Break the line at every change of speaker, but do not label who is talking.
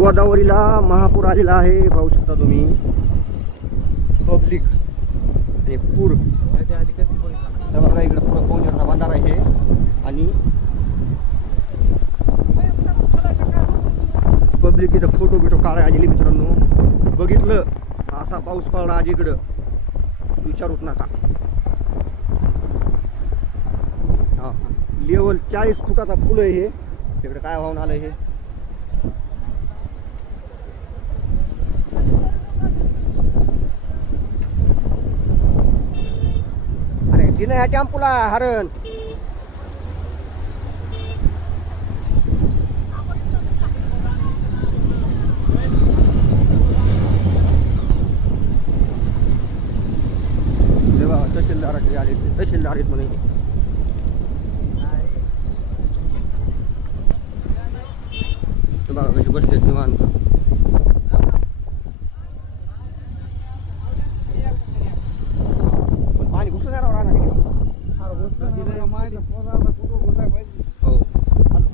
गोदावरीला महापूर आलेला आहे. पाहू शकता तुम्ही. पब्लिक आणि पूर. बघा इकडे पुढं पोहण्याचा बंधारा आहे आणि पब्लिक इथं फोटो बिटो काढाय आलेली मित्रांनो. बघितलं? असा पाऊस पडला आज इकडं. विचारूच नका. हा. लेवल चाळीस फुटाचा पूल आहे हे. तिकडे काय वाहून आलं हे? तिनं ह्या टॅम्पूला हरण तेव्हा तहसीलदार आहेत म्हणे बघा कशी बसले निवांत पण पाणी घुसून राहणार राहणार इकडे